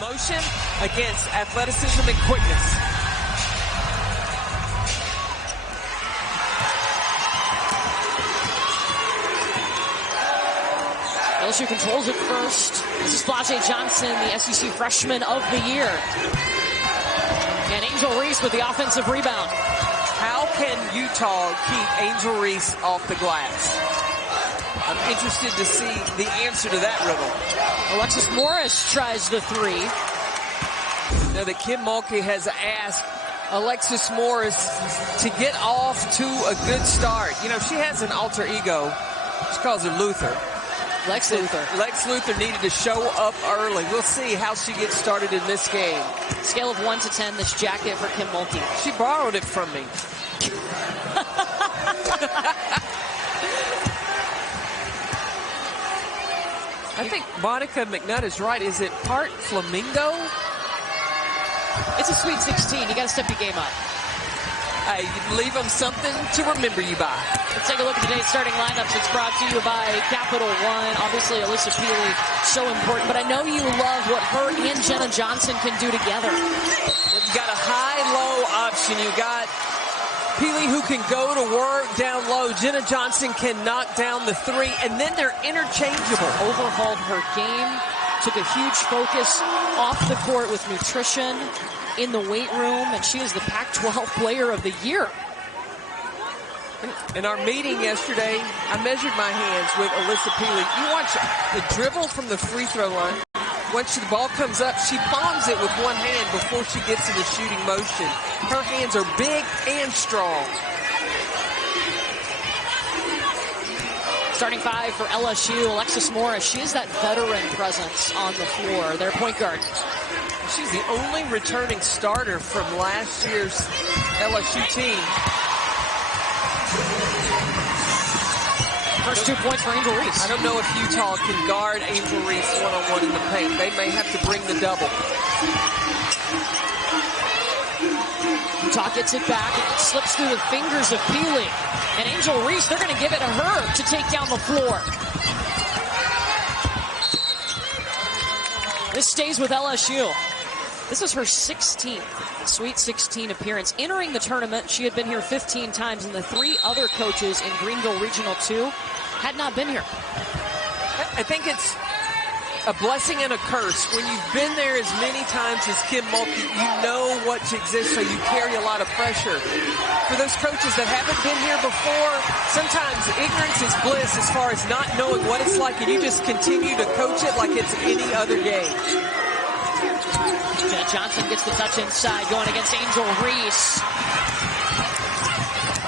Motion against athleticism and quickness. LSU controls it first. This is Flau'jae Johnson, the SEC freshman of the year. And Angel Reese with the offensive rebound. How can Utah keep Angel Reese off the glass? I'm interested to see the answer to that riddle. Alexis Morris tries the three. Now that Kim Mulkey has asked Alexis Morris to get off to a good start. You know, she has an alter ego. She calls her Luther. Lex Luthor. Lex Luthor needed to show up early. We'll see how she gets started in this game. Scale of 1 to 10, this jacket for Kim Mulkey. She borrowed it from me. I think Monica McNutt is right. Is it part flamingo? It's a Sweet 16. You got to step your game up. Hey, leave them something to remember you by. Let's take a look at today's starting lineups. It's brought to you by Capital One. Obviously, Alyssa Peely, so important. But I know you love what her and Jenna Johnson can do together. You've got a high-low option. You got Peely who can go to work down low. Jenna Johnson can knock down the three, and then they're interchangeable. Overhauled her game. Took a huge focus off the court with nutrition in the weight room, and she is the Pac-12 Player of the Year. In our meeting yesterday, I measured my hands with Alyssa Peely. You watch the dribble from the free throw line. Once the ball comes up, she palms it with one hand before she gets in the shooting motion. Her hands are big and strong. Starting five for LSU, Alexis Morris. She is that veteran presence on the floor, their point guard. She's the only returning starter from last year's LSU team. First 2 points for Angel Reese. I don't know if Utah can guard Angel Reese one-on-one in the paint. They may have to bring the double. Utah gets it back, and it slips through the fingers of Peely. And Angel Reese, they're going to give it to her to take down the floor. This stays with LSU. This is her 16th Sweet 16 appearance. Entering the tournament, she had been here 15 times, and the three other coaches in Greenville Regional 2 had not been here. I think it's a blessing and a curse. When you've been there as many times as Kim Mulkey, you know what exists, so you carry a lot of pressure. For those coaches that haven't been here before, sometimes ignorance is bliss as far as not knowing what it's like, and you just continue to coach it like it's any other game. Jenna Johnson gets the touch inside, going against Angel Reese.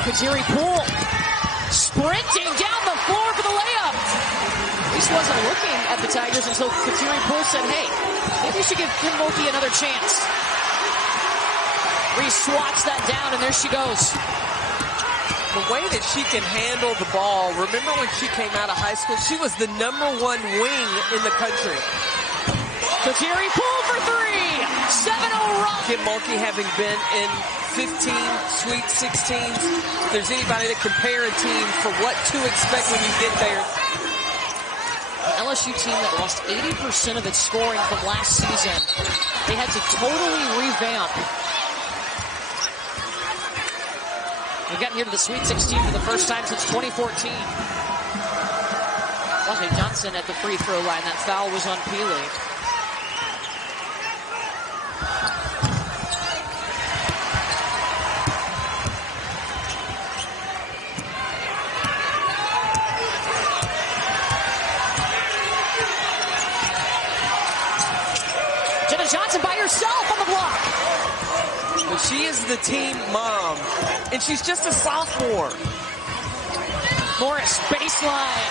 Kajiri Poole sprinting down the floor for the layup. Reese wasn't looking at the Tigers until Kajiri Poole said, hey, maybe you should give Kim Mulkey another chance. Reese swats that down, and there she goes. The way that she can handle the ball, remember when she came out of high school, she was the #1 wing in the country. Kajiri Poole for three. 7-0 run. Kim Mulkey having been in 15 Sweet 16s. If there's anybody that compare a team for what to expect when you get there. An LSU team that lost 80% of its scoring from last season. They had to totally revamp. They've gotten here to the Sweet 16 for the first time since 2014. Flau'jae Johnson at the free throw line. That foul was on Peely. Johnson by herself on the block. But she is the team mom, and she's just a sophomore. Morris, baseline.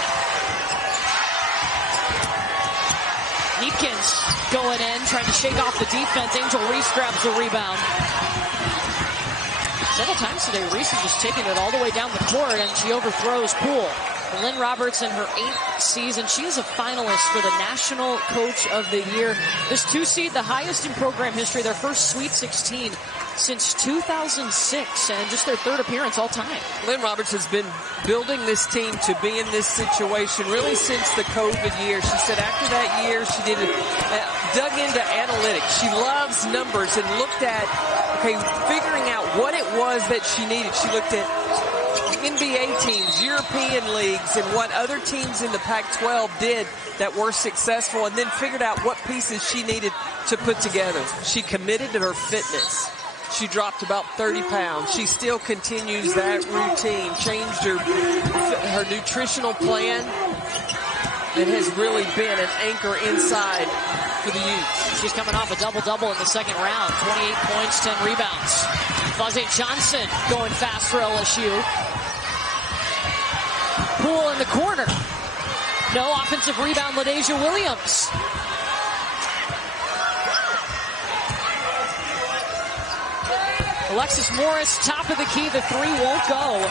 Neepkins going in, trying to shake off the defense. Angel Reese grabs the rebound. Several times today, Reese is just taking it all the way down the court, and she overthrows Poole. Lynn Roberts in her 8th season. She is a finalist for the National Coach of the Year. This 2 seed, the highest in program history, their first Sweet 16 since 2006, and just their 3rd appearance all time. Lynn Roberts has been building this team to be in this situation really since the COVID year. She said after that year she dug into analytics. She loves numbers and looked at, figuring out what it was that she needed. She looked at NBA teams, European leagues, and what other teams in the Pac-12 did that were successful, and then figured out what pieces she needed to put together. She committed to her fitness. She dropped about 30 pounds. She still continues that routine, changed her nutritional plan, and has really been an anchor inside for the Utes. She's coming off a double-double in the 2nd round. 28 points, 10 rebounds. Fuzzy Johnson going fast for LSU. Poole in the corner. No offensive rebound, LaDasia Williams. Alexis Morris, top of the key. The 3 won't go.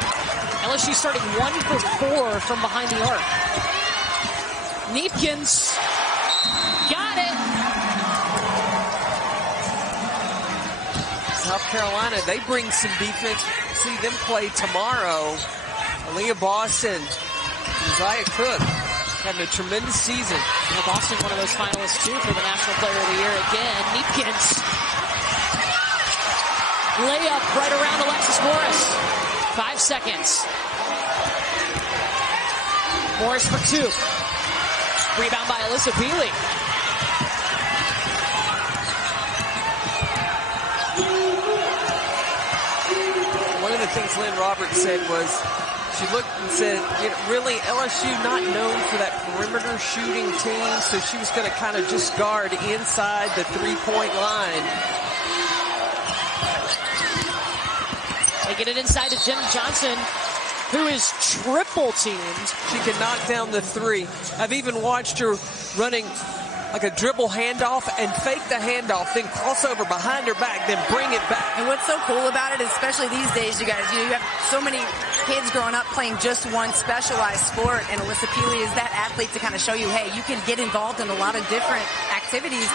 LSU starting 1 for 4 from behind the arc. Neepkins got it. South Carolina, they bring some defense. See them play tomorrow. Aaliyah Boston, Uzziah Cook having a tremendous season. Boston, one of those finalists too for the National Player of the Year again. Neepkins. Layup right around Alexis Morris. 5 seconds. Morris for 2. Rebound by Alyssa Peely. One of the things Lynn Roberts said was, she looked and said, really LSU not known for that perimeter shooting team, so she was going to kind of just guard inside the 3-point line. They get it inside to Jen Johnson, who is triple teamed. She can knock down the 3. I've even watched her running like a dribble handoff and fake the handoff, then cross over behind her back, then bring it back. And what's so cool about it, especially these days, you guys, you have so many kids growing up playing just one specialized sport, and Alyssa Peely is that athlete to kind of show you, hey, you can get involved in a lot of different activities.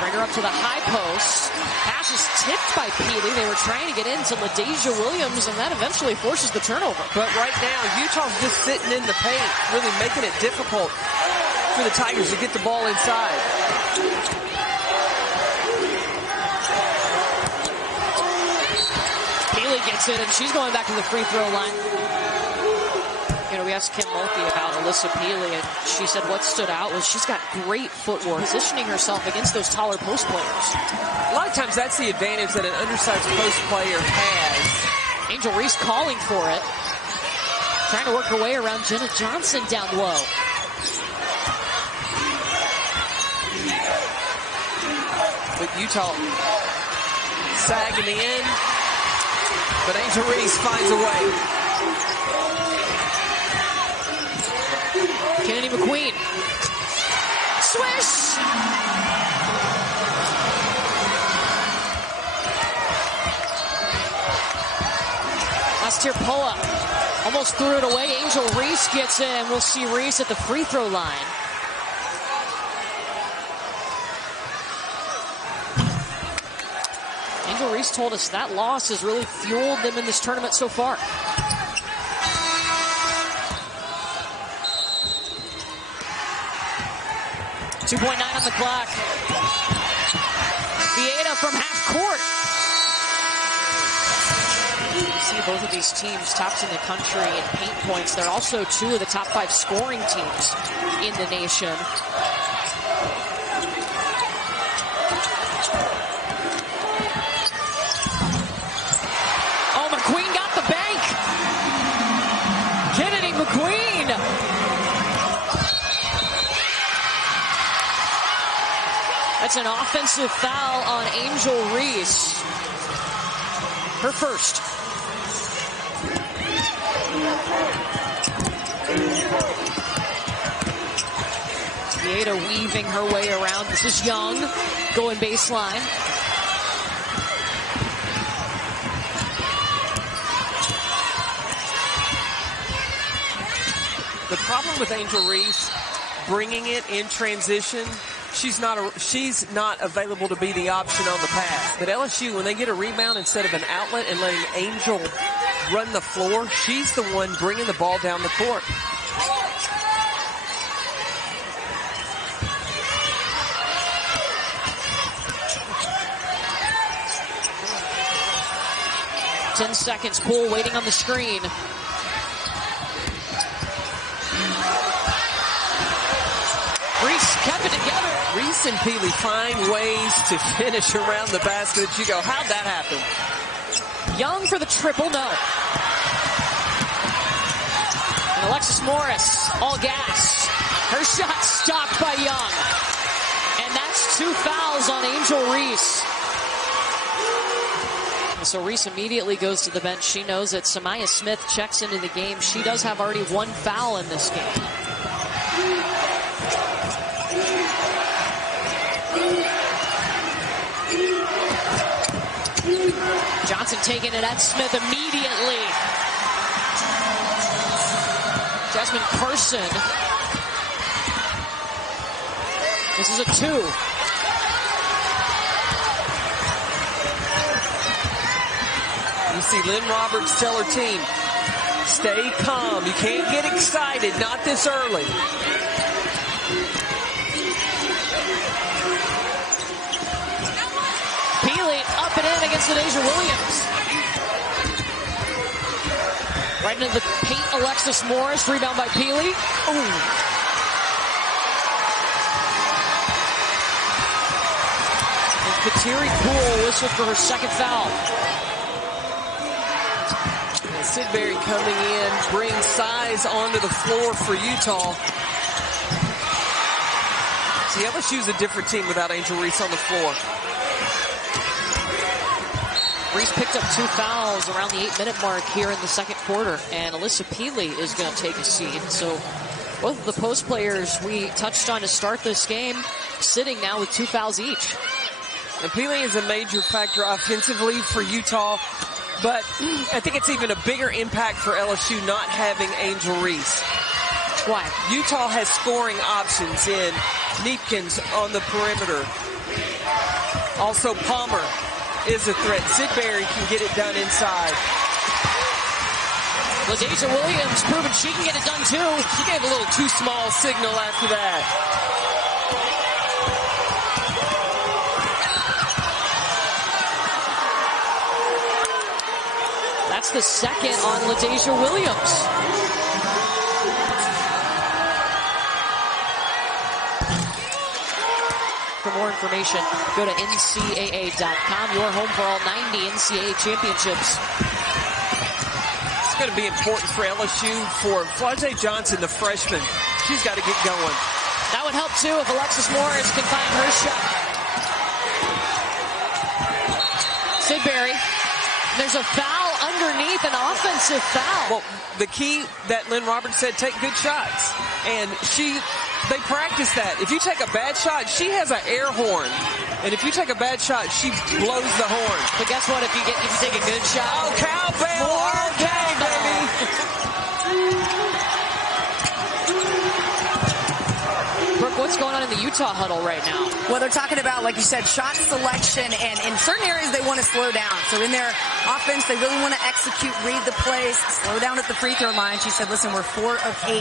Bring her up to the high post. Pass is tipped by Peely. They were trying to get into LaDasia Williams, and that eventually forces the turnover. But right now, Utah's just sitting in the paint, really making it difficult for the Tigers to get the ball inside. Peely gets it, and she's going back to the free throw line. We asked Kim Mulkey about Alyssa Peely, and she said what stood out was she's got great footwork, positioning herself against those taller post players. A lot of times that's the advantage that an undersized post player has. Angel Reese calling for it. Trying to work her way around Jenna Johnson down low. But Utah sagging in, but Angel Reese finds a way. Kennedy McQueen. Swish! Astir-Poa almost threw it away. Angel Reese gets it, and we'll see Reese at the free throw line. Angel Reese told us that loss has really fueled them in this tournament so far. .9 on the clock. Vieta from half court. You see both of these teams tops in the country in paint points. They're also 2 of the top 5 scoring teams in the nation. Oh, McQueen got the bank. Kennedy McQueen. That's an offensive foul on Angel Reese. Her first. Vieta weaving her way around. This is Young going baseline. The problem with Angel Reese, bringing it in transition, she's not available to be the option on the pass. But LSU, when they get a rebound instead of an outlet and letting Angel run the floor, she's the one bringing the ball down the court. Ten seconds, Poole waiting on the screen. Reese kept it together. Reese and Peely find ways to finish around the basket that you go, how'd that happen? Young for the triple, no. And Alexis Morris, all gas. Her shot stopped by Young. And that's 2 fouls on Angel Reese. So Reese immediately goes to the bench. She knows that Samaya Smith checks into the game. She does have already 1 foul in this game. Johnson taking it at Smith immediately. Jasmine Carson. This is a 2. You see Lynn Roberts tell her team, stay calm. You can't get excited, not this early. Peely up and in against LaDasia Williams. Right into the paint, Alexis Morris. Rebound by Peely. Ooh. And Kateri Poole whistled for her 2nd foul. Sidbury coming in, brings size onto the floor for Utah. See, LSU's a different team without Angel Reese on the floor. Reese picked up 2 fouls around the 8-minute mark here in the 2nd quarter, and Alyssa Peely is going to take a seat. So both of the post players we touched on to start this game sitting now with 2 fouls each. And Peely is a major factor offensively for Utah. But I think it's even a bigger impact for LSU not having Angel Reese. Why? Utah has scoring options in Neepkins on the perimeter. Also, Palmer is a threat. Sidbury can get it done inside. LaDasia Williams proving she can get it done too. She gave a little too small signal after that. That's the 2nd on LaDasia Williams. For more information, go to NCAA.com, your home for all 90 NCAA championships. It's going to be important for LSU for Flajay Johnson, the freshman. She's got to get going. That would help too if Alexis Morris can find her shot. Sidbury. There's a foul underneath, an offensive foul. Well, the key that Lynn Roberts said, take good shots. And they practice that. If you take a bad shot, she has an air horn. And if you take a bad shot, she blows the horn. But guess what? If you take a good shot. Oh, cowbell all day, baby. Brooke, what's going on in the Utah huddle right now? Well, they're talking about, like you said, shot selection, and in certain areas they want to slow down. So in their offense, they really want to execute, read the plays, slow down at the free throw line. She said, listen, we're 4 of 8.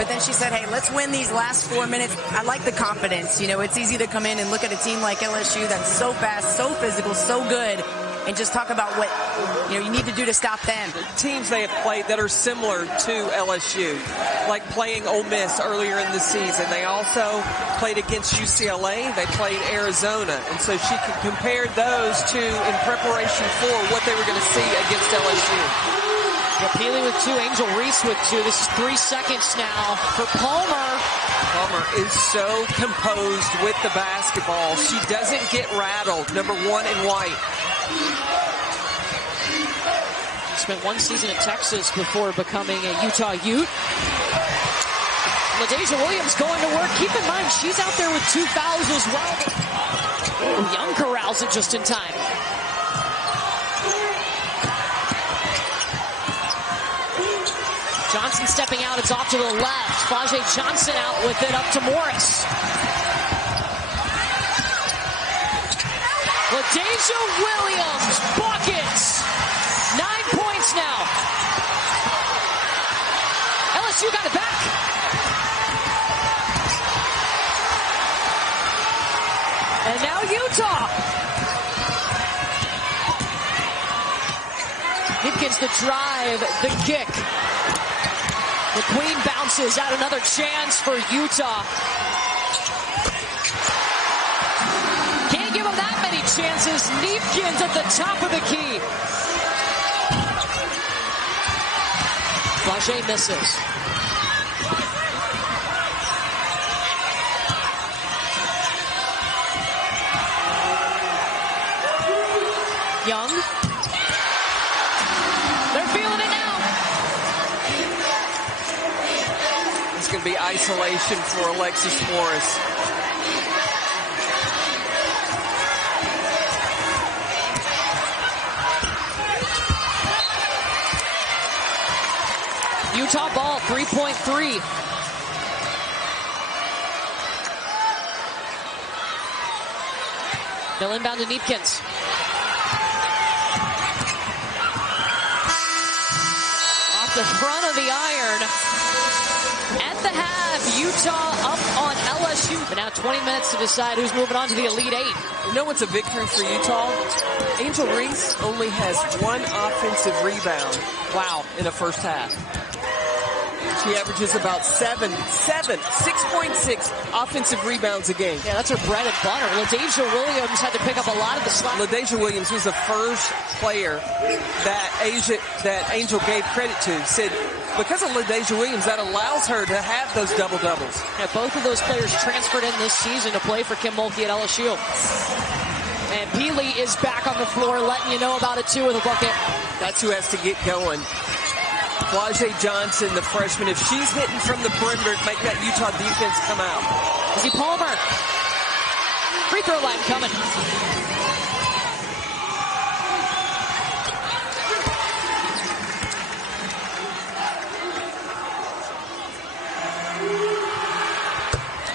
But then she said, hey, let's win these last 4 minutes. I like the confidence. You know, it's easy to come in and look at a team like LSU that's so fast, so physical, so good, and just talk about what you need to do to stop them. The teams they have played that are similar to LSU, like playing Ole Miss earlier in the season. They also played against UCLA. They played Arizona. And so she could compare those two in preparation for what they were going to see against LSU. Peely with 2, Angel Reese with 2. This is 3 seconds now for Palmer. Palmer is so composed with the basketball. She doesn't get rattled. Number 1 in white. Spent 1 season at Texas before becoming a Utah Ute. LaDasia Williams going to work. Keep in mind, she's out there with 2 fouls as well. Oh, Young corrals it just in time. Johnson stepping out. It's off to the left. Flau'jae Johnson out with it up to Morris. LaDasia Williams buckets. 9 points now. LSU got it back. And now Utah. Hipkins the drive, the kick. The Queen bounces out, another chance for Utah. Can't give them that many chances. Hipkins at the top of the key. Flau'jae misses. Young. They're feeling it now. It's going to be isolation for Alexis Morris. Utah ball, 3.3. They'll inbound to Hipkins. Off the front of the iron. At the half, Utah up on LSU. But now 20 minutes to decide who's moving on to the Elite Eight. You know what's a victory for Utah? Angel Reese only has 1 offensive rebound. Wow, in the first half. She averages about 6.6 offensive rebounds a game. Yeah, that's her bread and butter. LaDasia Williams had to pick up a lot of the slack. LaDasia Williams was the first player that Angel gave credit to. Said because of LaDasia Williams, that allows her to have those double-doubles. Yeah, both of those players transferred in this season to play for Kim Mulkey at LSU. And Peely is back on the floor, letting you know about it too with a bucket. That's who has to get going. Flau'jae Johnson, the freshman, if she's hitting from the perimeter to make that Utah defense come out. Izzy Palmer. Free throw line coming.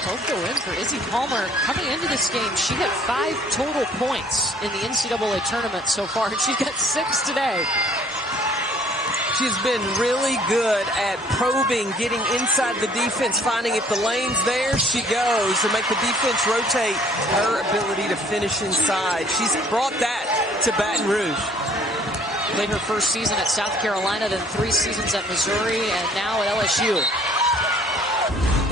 Both go in for Izzy Palmer. Coming into this game, she had 5 total points in the NCAA tournament so far, and she's got 6 today. She's been really good at probing, getting inside the defense, finding if the lane's there, she goes to make the defense rotate. Her ability to finish inside. She's brought that to Baton Rouge. Played her first season at South Carolina, then 3 seasons at Missouri, and now at LSU.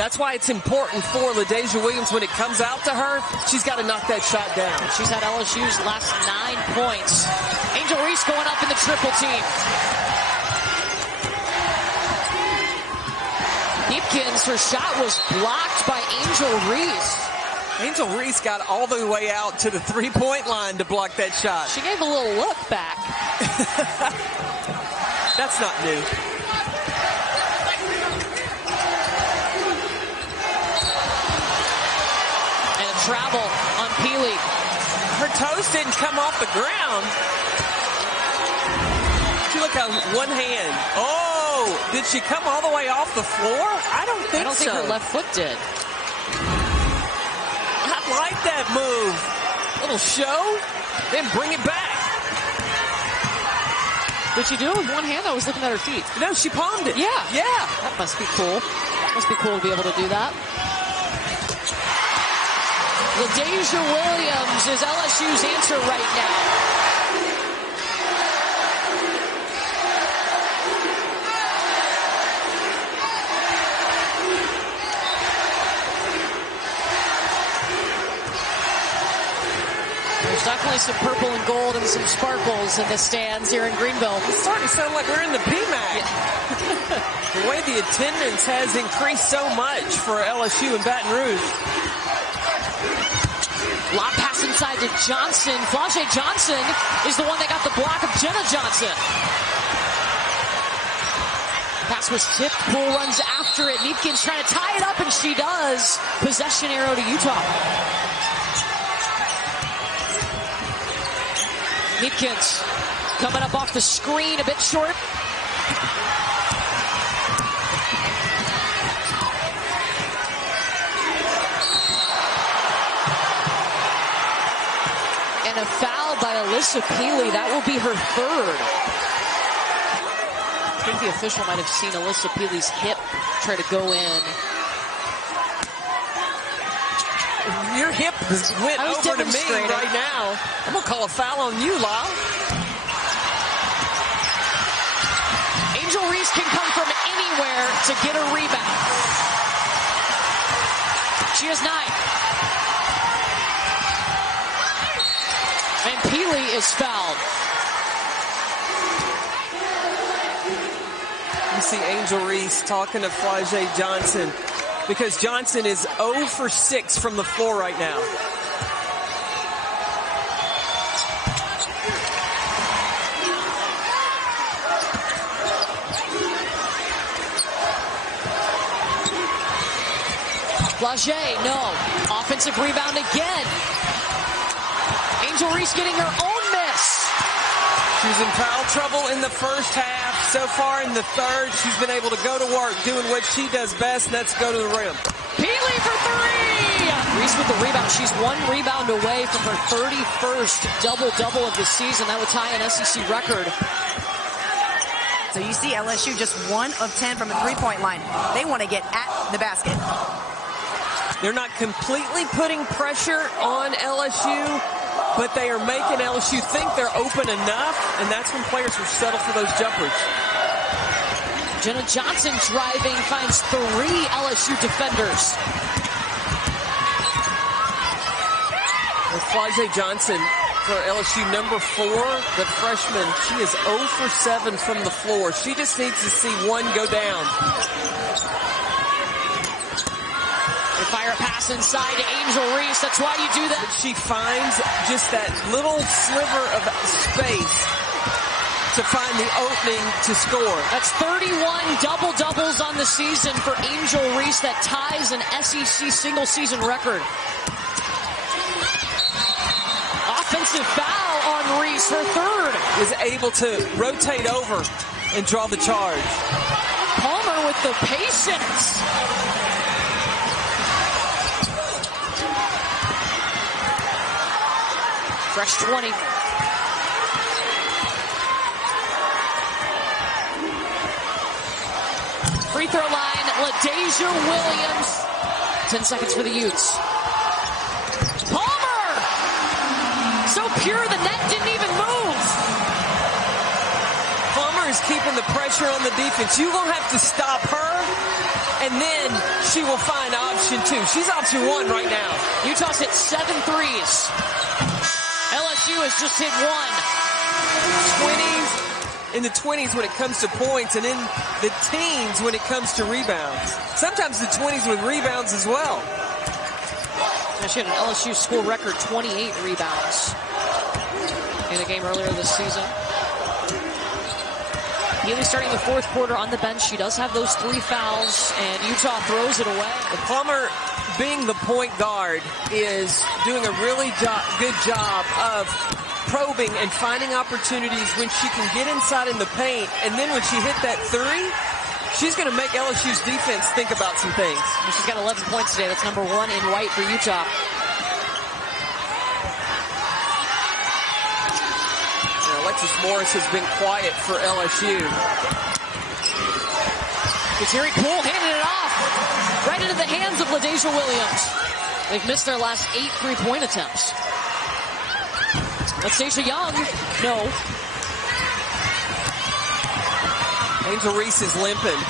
That's why it's important for LaDasia Williams when it comes out to her, she's got to knock that shot down. She's had LSU's last 9 points. Angel Reese going up in the triple team. Hipkins, her shot was blocked by Angel Reese. Angel Reese got all the way out to the 3-point line to block that shot. She gave a little look back. That's not new. And a travel on Peely. Her toes didn't come off the ground. She looked at one hand. Oh! Did she come all the way off the floor? I don't think so. Her left foot did. I like that move. Little show, then bring it back. Did she do it with one hand? I was looking at her feet. No, she palmed it. Yeah. Yeah. That must be cool. Must be cool to be able to do that. LaDasia Williams is LSU's answer right now. Definitely some purple and gold and some sparkles in the stands here in Greenville. It's starting to sound like we're in the PMAC. Yeah. The way the attendance has increased so much for LSU and Baton Rouge. Lob pass inside to Johnson. Flau'jae Johnson is the one that got the block of Jenna Johnson. Pass was tipped. Poole runs after it. Hipkins trying to tie it up, and she does. Possession arrow to Utah. Hipkins coming up off the screen, a bit short. And a foul by Alyssa Peely. That will be her third. I think the official might have seen Alyssa Peely's hip try to go in. Your hip went over to me right now. I'm going to call a foul on you, Lyle. Angel Reese can come from anywhere to get a rebound. She has 9. And Peely is fouled. You see Angel Reese talking to Flagey Johnson because Johnson is 0 for 6 from the floor right now. Flagey, no. Offensive rebound again. Angel Reese getting her own miss. She was in foul trouble in the first half. So far in the third, she's been able to go to work doing what she does best, and that's go to the rim. Peely for 3! Reese with the rebound. She's 1 rebound away from her 31st double-double of the season. That would tie an SEC record. So you see LSU just 1 of 10 from the three-point line. They want to get at the basket. They're not completely putting pressure on LSU, but they are making LSU think they're open enough, and that's when players will settle for those jumpers. Jenna Johnson driving, finds 3 LSU defenders. With Flagey Johnson for LSU, number 4, the freshman, she is 0 for 7 from the floor. She just needs to see 1 go down. They fire a pass inside to Angel Reese. That's why you do that. She finds just that little sliver of space to find the opening to score. That's 31 double-doubles on the season for Angel Reese. That ties an SEC single-season record. Offensive foul on Reese, her third. Is able to rotate over and draw the charge. Palmer with the patience. Fresh 20. Free throw line, LaDasia Williams. 10 seconds for the Utes. Palmer! So pure, the net didn't even move. Palmer is keeping the pressure on the defense. You will have to stop her, and then she will find option 2. She's option 1 right now. Utah's hit 7 threes. LSU has just hit 1. 20s, in the 20s when it comes to points, and in the teens when it comes to rebounds. Sometimes the 20s with rebounds as well. And she had an LSU school record 28 rebounds in a game earlier this season. Peely starting the 4th quarter on the bench. She does have those 3 fouls, and Utah throws it away. Palmer, being the point guard, is doing a really good job of probing and finding opportunities when she can get inside in the paint, and then when she hit that 3, she's going to make LSU's defense think about some things. She's got 11 points today. That's number 1 in white for Utah. Alexis Morris has been quiet for LSU. Kateri Poole handed it off right into the hands of LaDasia Williams. They've missed their last 8 3-point attempts. Anastasia Young, no. Angel Reese is limping.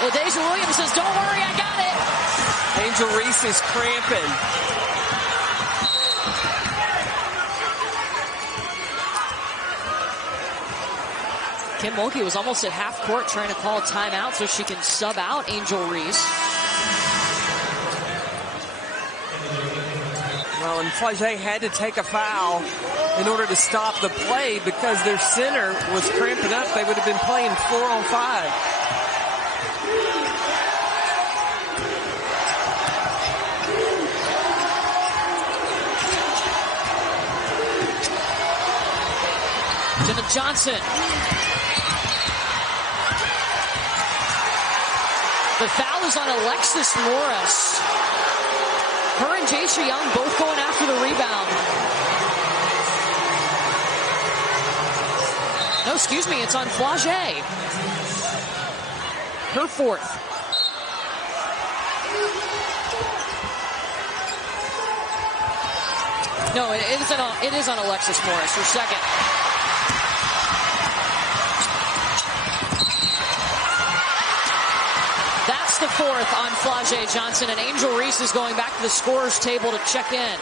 LaDasia Williams says, don't worry, I got it. Angel Reese is cramping. Kim Mulkey was almost at half court trying to call a timeout so she can sub out Angel Reese. Well, and Flagey had to take a foul in order to stop the play because their center was cramping up. They would have been playing 4-on-5. Jenna Johnson. The foul is on Alexis Morris. Her and Jaysha Young both going after the rebound. No, excuse me, it's on Flage. Her fourth. No, it is on Alexis Morris, her second. That's the fourth on Flage Johnson, and Angel Reese is going back to the scorer's table to check in.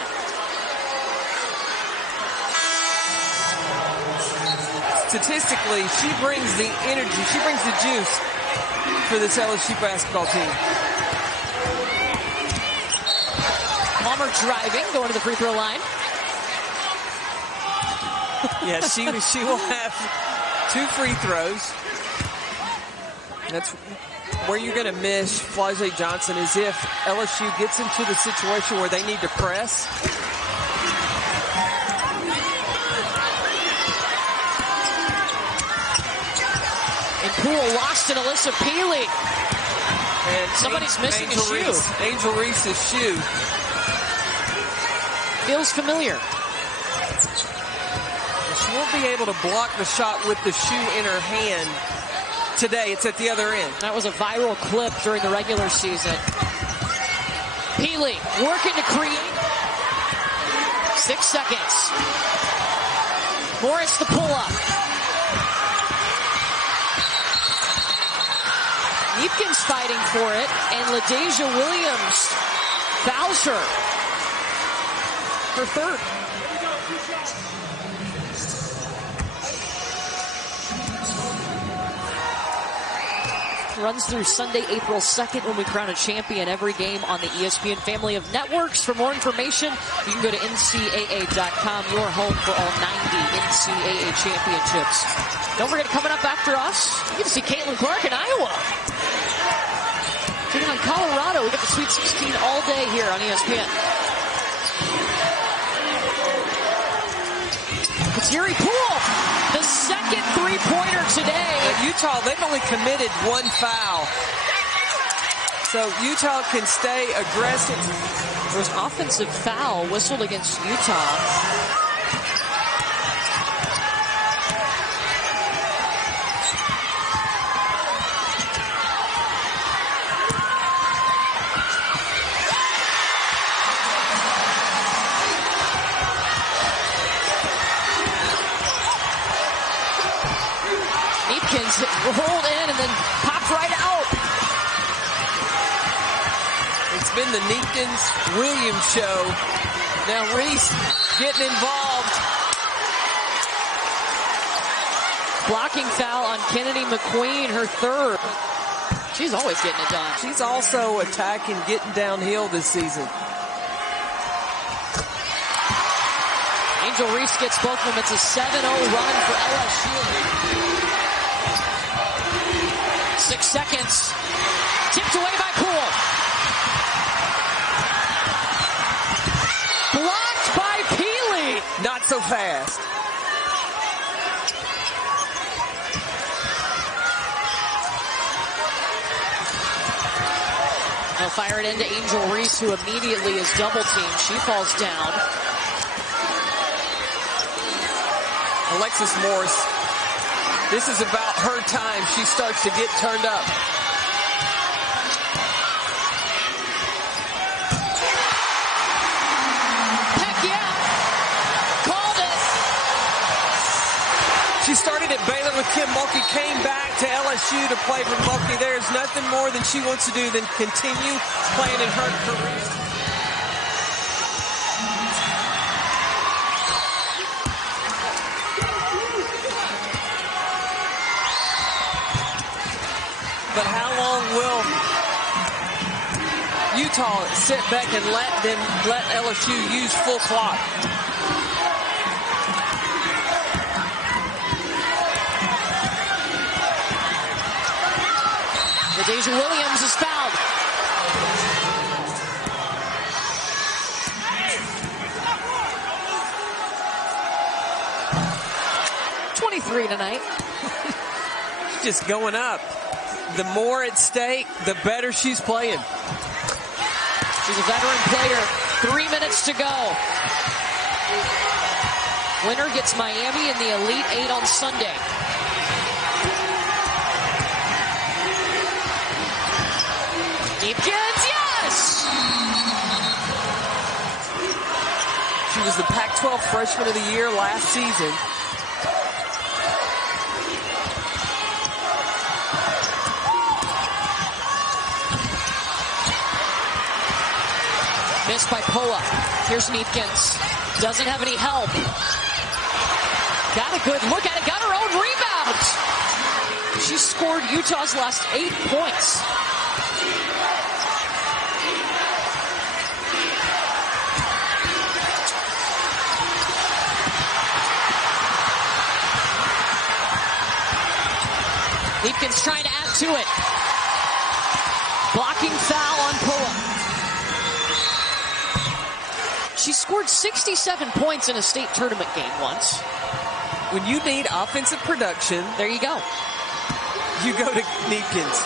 Statistically, she brings the energy, she brings the juice for this LSU basketball team. Palmer driving, going to the free throw line. Yeah, she will have 2 free throws. That's where you're going to miss Flage Johnson, is if LSU gets into the situation where they need to press. And Poole lost in Alyssa Peely. And somebody's missing a shoe. Angel Reese's shoe. Feels familiar. She won't be able to block the shot with the shoe in her hand today. It's at the other end. That was a viral clip during the regular season. Peely working to create. 6 seconds. Morris the pull-up. Neepkin's fighting for it, and LaDasia Williams fouls her. Her third. Runs through Sunday, April 2nd, when we crown a champion every game on the ESPN family of networks. For more information, you can go to NCAA.com, your home for all 90 NCAA championships. Don't forget, coming up after us, you get to see Caitlin Clark in Iowa. Taking on Colorado. We got the Sweet 16 all day here on ESPN. Kateri Poole, the second three-pointer today. At Utah, they've only committed 1 foul. So Utah can stay aggressive. There was an offensive foul whistled against Utah. Rolled in and then popped right out. It's been the Neepkins-Williams show. Now Reese getting involved. Blocking foul on Kennedy McQueen, her third. She's always getting it done. She's also attacking, getting downhill this season. Angel Reese gets both of them. It's a 7-0 run for LSU. 6 seconds. Tipped away by Poole. Blocked by Peely. Not so fast. They'll fire it into Angel Reese, who immediately is double teamed. She falls down. Alexis Morris. This is about her time. She starts to get turned up. Heck yeah. Called it. She started at Baylor with Kim Mulkey, came back to LSU to play for Mulkey. There's nothing more than she wants to do than continue playing in her career. But how long will Utah sit back and let LSU use full clock? LaDasia Williams is fouled. .23 tonight. Just going up. the more at stake, the better she's playing. She's a veteran player. 3 minutes to go. Winner gets Miami in the Elite Eight on Sunday. Deepkins, yes! She was the Pac-12 Freshman of the Year last season. Missed by Poa. Here's Neepkins. Doesn't have any help. Got a good look at it. Got her own rebound. She scored Utah's last 8 points. Neepkins trying to add to it. Blocking foul on Poa. She scored 67 points in a state tournament game once. When you need offensive production, there you go. You go to Neepkins.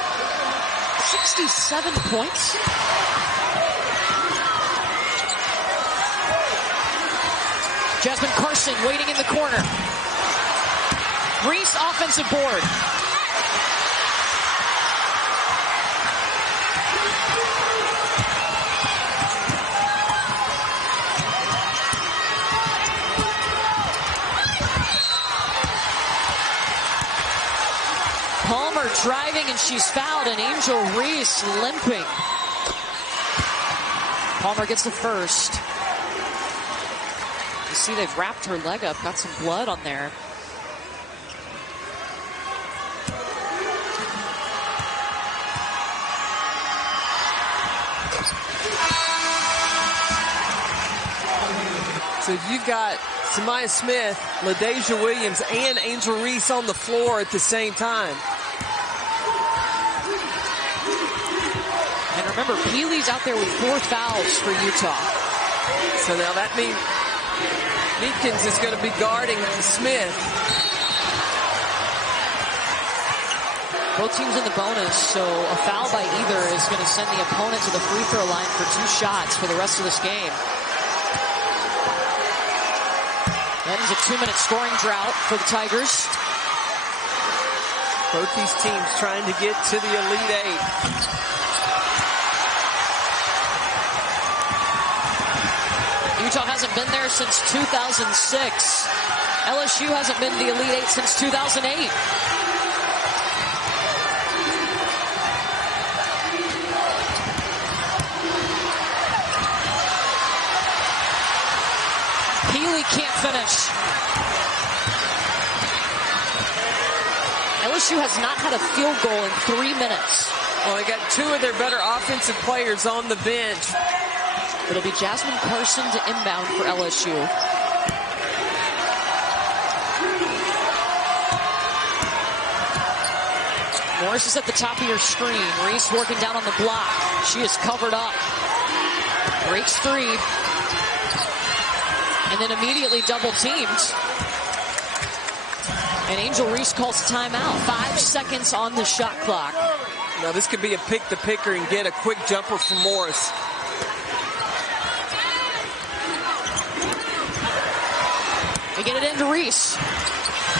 67 points? Jasmine Carson waiting in the corner. Reese offensive board. Palmer driving and she's fouled, and Angel Reese limping. Palmer gets the first. You see they've wrapped her leg up, got some blood on there. So you've got Samaya Smith, LaDeja Williams, and Angel Reese on the floor at the same time. And remember, Peely's out there with 4 fouls for Utah. So now that means Neepkins is going to be guarding Smith. Both teams in the bonus, so a foul by either is going to send the opponent to the free throw line for 2 shots for the rest of this game. That is a 2-minute scoring drought for the Tigers. Both these teams trying to get to the Elite Eight. Utah hasn't been there since 2006. LSU hasn't been to the Elite Eight since 2008. Peely can't finish. LSU has not had a field goal in 3 minutes. Well, they got 2 of their better offensive players on the bench. It'll be Jasmine Carson to inbound for LSU. Morris is at the top of your screen. Reese working down on the block. She is covered up. Breaks free. And then immediately double teamed. And Angel Reese calls timeout. 5 seconds on the shot clock. Now this could be a pick the picker and get a quick jumper from Morris. They get it into Reese.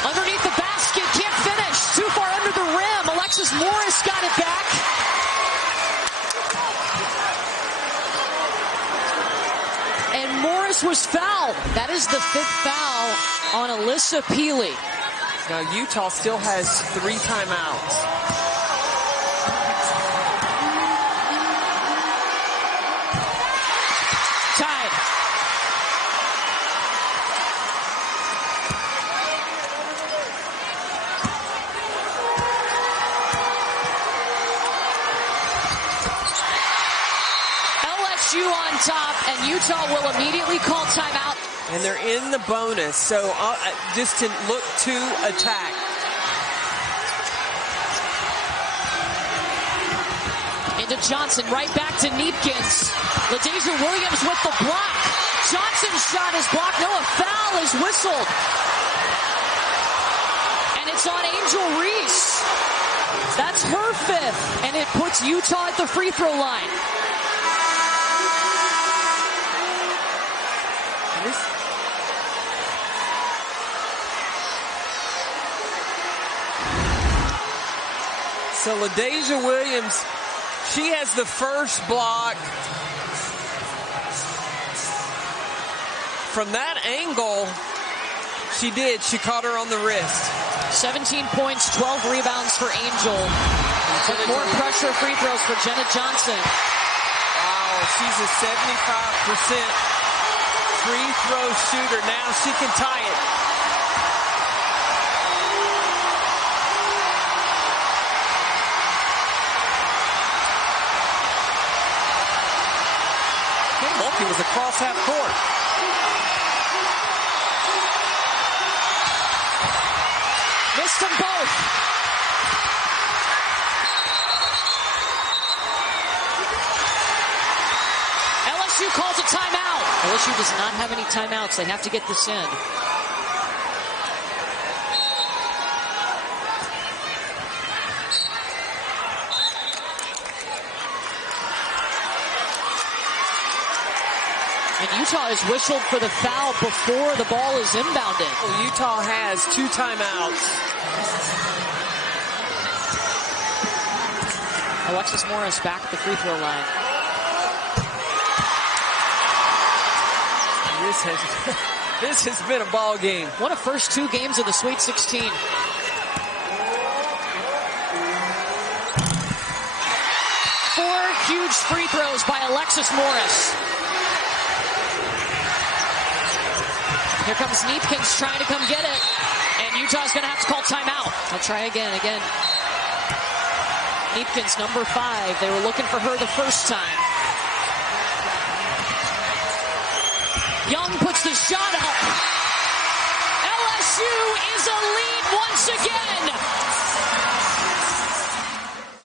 Underneath the basket, can't finish. Too far under the rim. Alexis Morris got it back. And Morris was fouled. That is the 5th foul on Alyssa Peely. Now Utah still has 3 timeouts. Tied. LSU on top, and Utah will immediately call timeout. And they're in the bonus, so just to look to attack. Into Johnson, right back to Neepkins. LaDeja Williams with the block. Johnson's shot is blocked. No, a foul is whistled. And it's on Angel Reese. That's her 5th, and it puts Utah at the free throw line. So LaDasia Williams, she has the first block. From that angle, she caught her on the wrist. 17 points, 12 rebounds for Angel. But more pressure free throws for Jenna Johnson. Wow, she's a 75% free throw shooter. Now she can tie it. Mulkey was across half court. Missed them both. LSU calls a timeout. LSU does not have any timeouts. They have to get this in. And Utah has whistled for the foul before the ball is inbounded. Well, Utah has 2 timeouts. Alexis Morris back at the free throw line. This has been a ball game. One of first 2 games of the Sweet 16. Four huge free throws by Alexis Morris. Here comes Neepkins trying to come get it. And Utah's going to have to call timeout. I'll try again. Neepkins, number 5. They were looking for her the first time. Young puts the shot up. LSU is a lead once again.